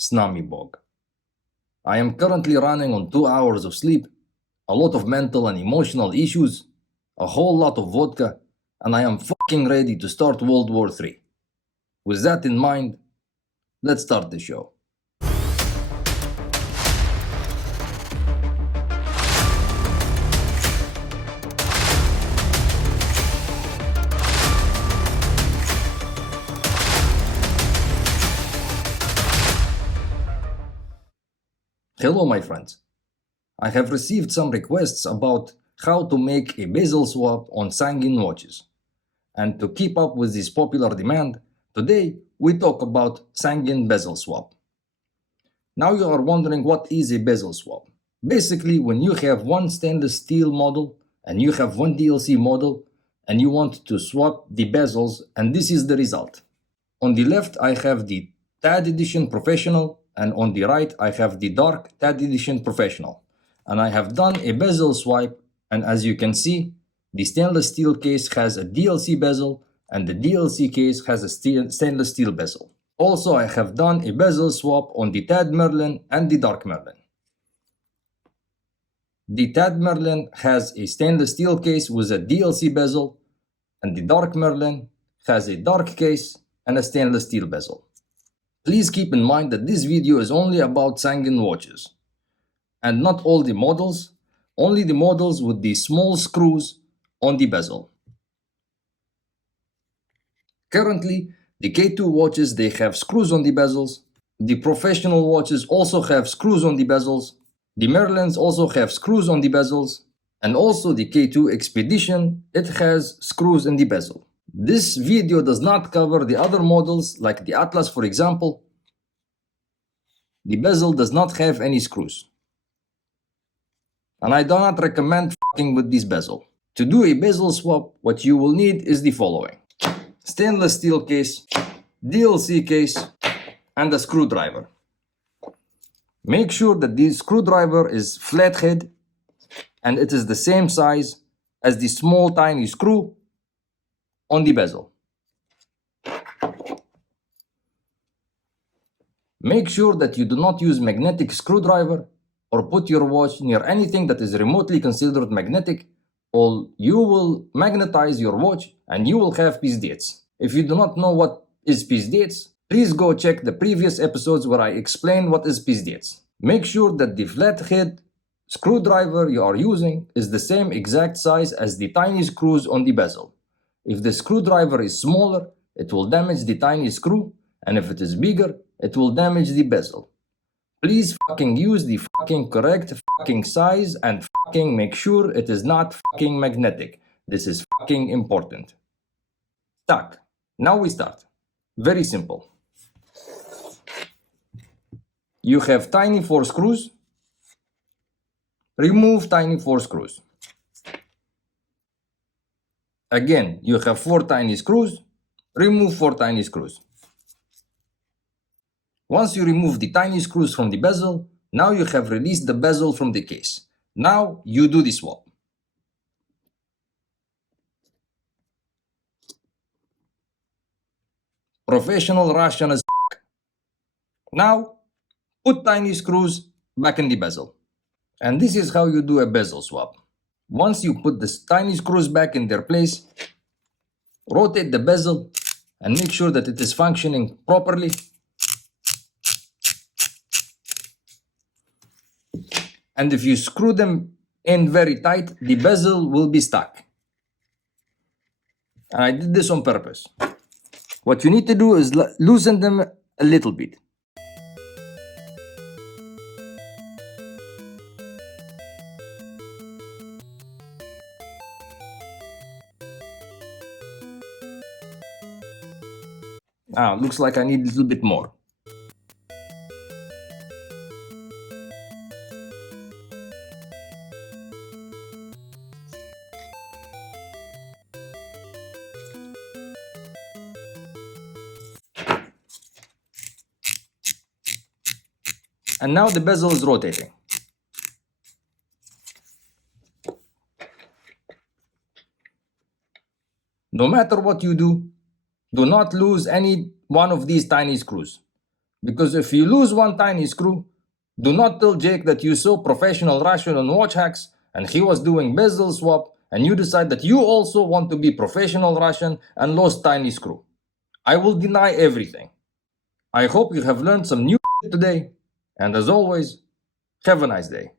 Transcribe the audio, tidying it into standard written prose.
Bog. I am currently running on 2 hours of sleep, a lot of mental and emotional issues, a whole lot of vodka, and I am fucking ready to start World War III. With that in mind, let's start the show. Hello my friends. I have received some requests about how to make a bezel swap on Sangin watches. And to keep up with this popular demand, today we talk about Sangin bezel swap. Now you are wondering what is a bezel swap. Basically, when you have one stainless steel model and you have one DLC model and you want to swap the bezels, and this is the result. On the left I have the TAD Edition Professional, and on the right I have the Dark TAD Edition Professional. And I have done a bezel swipe, and as you can see, the stainless steel case has a DLC bezel and the DLC case has a stainless steel bezel. Also, I have done a bezel swap on the TAD Merlin and the Dark Merlin. The TAD Merlin has a stainless steel case with a DLC bezel, and the Dark Merlin has a dark case and a stainless steel bezel. Please keep in mind that this video is only about Sangin watches, and not all the models, only the models with the small screws on the bezel. Currently, the K2 watches, they have screws on the bezels. The professional watches also have screws on the bezels. The Merlins also have screws on the bezels. And also the K2 Expedition, it has screws in the bezel. This video does not cover the other models like the Atlas, for example. The bezel does not have any screws. And I do not recommend fucking with this bezel. To do a bezel swap, what you will need is the following: stainless steel case, DLC case, and a screwdriver. Make sure that the screwdriver is flathead and it is the same size as the small tiny screw on the bezel. Make sure that you do not use magnetic screwdriver or put your watch near anything that is remotely considered magnetic, or you will magnetize your watch and you will have pizdeets. If you do not know what is pizdeets, please go check the previous episodes where I explain what is pizdeets. Make sure that the flathead screwdriver you are using is the same exact size as the tiny screws on the bezel. If the screwdriver is smaller, it will damage the tiny screw, and if it is bigger, it will damage the bezel. Please fucking use the fucking correct fucking size and fucking make sure it is not fucking magnetic. This is fucking important. Tak, now we start. Very simple. You have tiny 4 screws. Remove tiny 4 screws. Again, you have 4 tiny screws. Remove 4 tiny screws. Once you remove the tiny screws from the bezel, now you have released the bezel from the case. Now you do the swap. Professional Russian as f***. Now, put tiny screws back in the bezel. And this is how you do a bezel swap. Once you put the tiny screws back in their place, rotate the bezel and make sure that it is functioning properly. And if you screw them in very tight, the bezel will be stuck. And I did this on purpose. What you need to do is loosen them a little bit. Looks like I need a little bit more. And now the bezel is rotating. No matter what you do, do not lose any one of these tiny screws. Because if you lose one tiny screw, do not tell Jake that you saw professional Russian on watch hacks and he was doing bezel swap and you decide that you also want to be professional Russian and lost tiny screw. I will deny everything. I hope you have learned some new today, and as always, have a nice day.